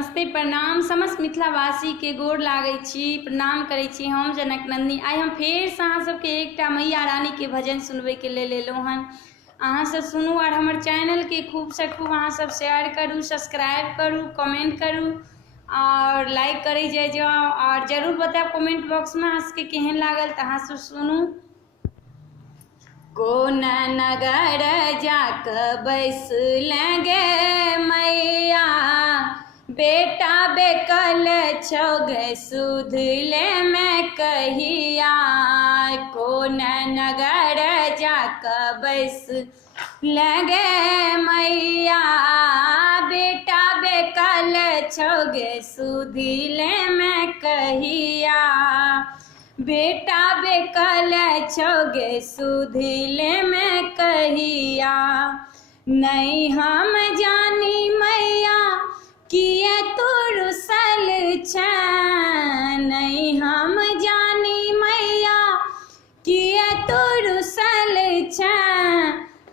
नमस्ते प्रणाम समस्त मिथिलावासी के गोर लागै छी, प्रणाम करै छी। हम जनक नंदिनी आइ हम फेर से अहाँ सबके एकटा मैया रानी के भजन सुनबे के लेल एलहुँ हन। अहाँ सब सुनू और हमर चैनल के खूब से खूब अहाँ सब शेयर करू, सब्सक्राइब करू, कमेंट करू और लाइक करे जाओ और जरूर बताओ कमेंट बॉक्स में अहाँ सबके केहन लागल। तो अहाँ सब सुनू। कोन नगर जाक बैसल गे मैया, बेटा बेकल छौ गे सुध ले मैं कहिया। कोन नगर जाक बैसल गे मैया, बेटा बेकल छौ गे सुध ले मैं कहिया। बेटा बेकल छौ गे सुध ले मैं कहिया। नहीं हम जानी मैया किए तू रुसल छ, नहीं हम जानी मैया किए तू रुसल छ।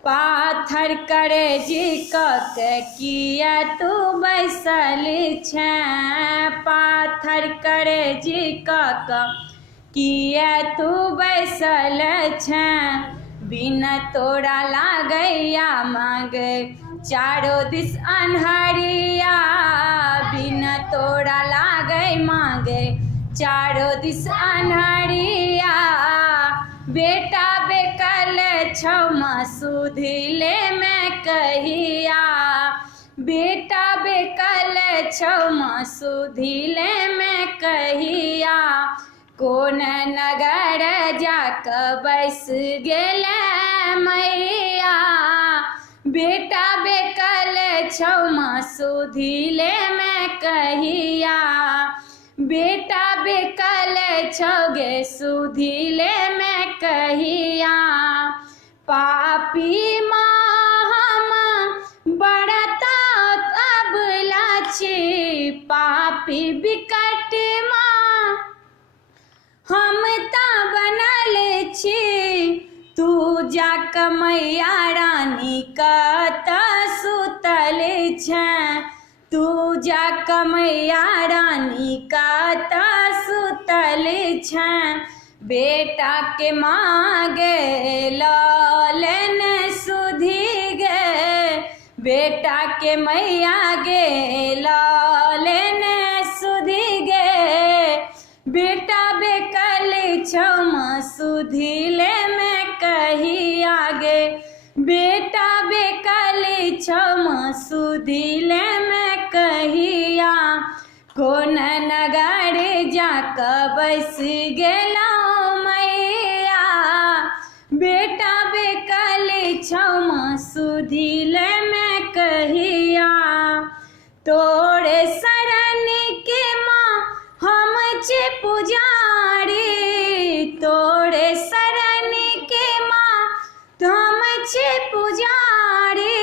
पाथर करे जी के किए तू बैसल छ, पाथर करे जी किए तू बैसल छ। बिना तोरा लागैया मांगे चारो दिस अन्हरिया, बिना तोरा लागे मांगे चारो दिस अन्हरिया। बेटा बेकल छौ माँ सुध ले मैं कहिया, बेटा बेकल छौ माँ सुध ले मैं कहिया। कोन नगर जाक बैस गेल मैया, बेटा बेकल छौ माँ सुध ले मैं कहिया। बेटा बेकल छौ गे सुध ले मैं कहिया। पापी माँ हम बड़ता अबला छी, पापी बिकट माँ हम ता बनल छी। तू जाक मैया रानी कत सुतल छ, तू जाक मैया रानी कत सुतल छ। बेटा के मांगे लालन सुधी गे, बेटा के मैया गे लालन सुधी गे। बेटा बेकल छौ माँ सुध ले मैं कहिया गे, बेटा बेकल छौ माँ सुध ले मैं कहिया। कोन नगर जाक बैस गेलौ मैया, बेटा बेकल छौ माँ सुध ले मैं कहिया। तोरे शरण के माँ हम छे पुजारी, तोरे शरण के माँ हम छे पुजारी।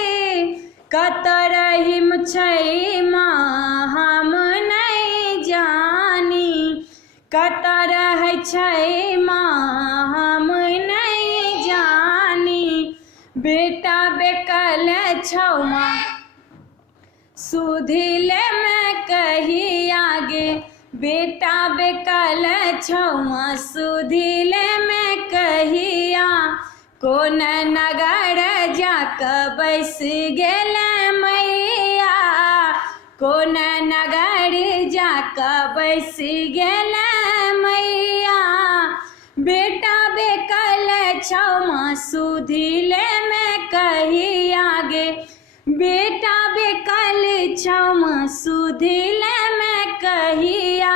कत रहिम छै माँ हम नहीं जानी, कत रहै छै माँ हम नहीं जानी। बेटा बेकल छौ माँ सुध ले मैं कहिया गे, बेटा बेकल छौ माँ सुध ले मैं कहिया। कोन नगर जाक बैस गेल मैया, कोन नगर जाक बैस गेल मैया। बेटा बेकल छौ माँ सुध ले मैं कहिया गे, बेटा बेकल छौ माँ सुध ले मैं कहिया।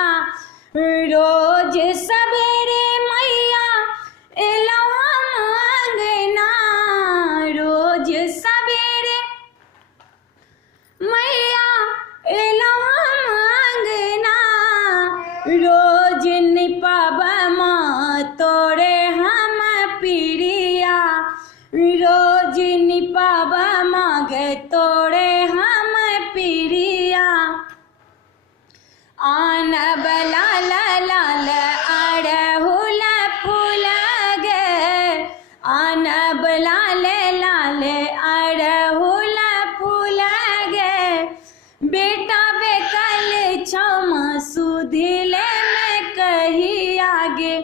रोज सवेरे मैया एलौ हम अंगना, रोज सवेरे मैया एलौ हम अंगना। रोज निपब माँ तोरे हम प्रिया, रोज निपब माँ गे तोरे हम प्रिया। आनब लाल लाल अड़हुल फूल गे, आनब लाल लाल अड़हुल फूल गे। बेटा बेकल छम सुधिले मैं कही आगे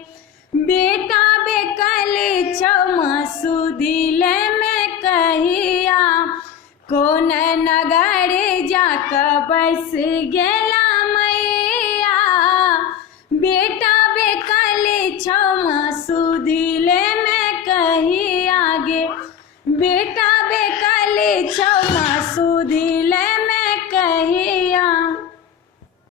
बेटा बेकल छम सुधिले मैं कहिया कौन नगर जाक बस गेला मैया बेटा बेकल छम सुधिले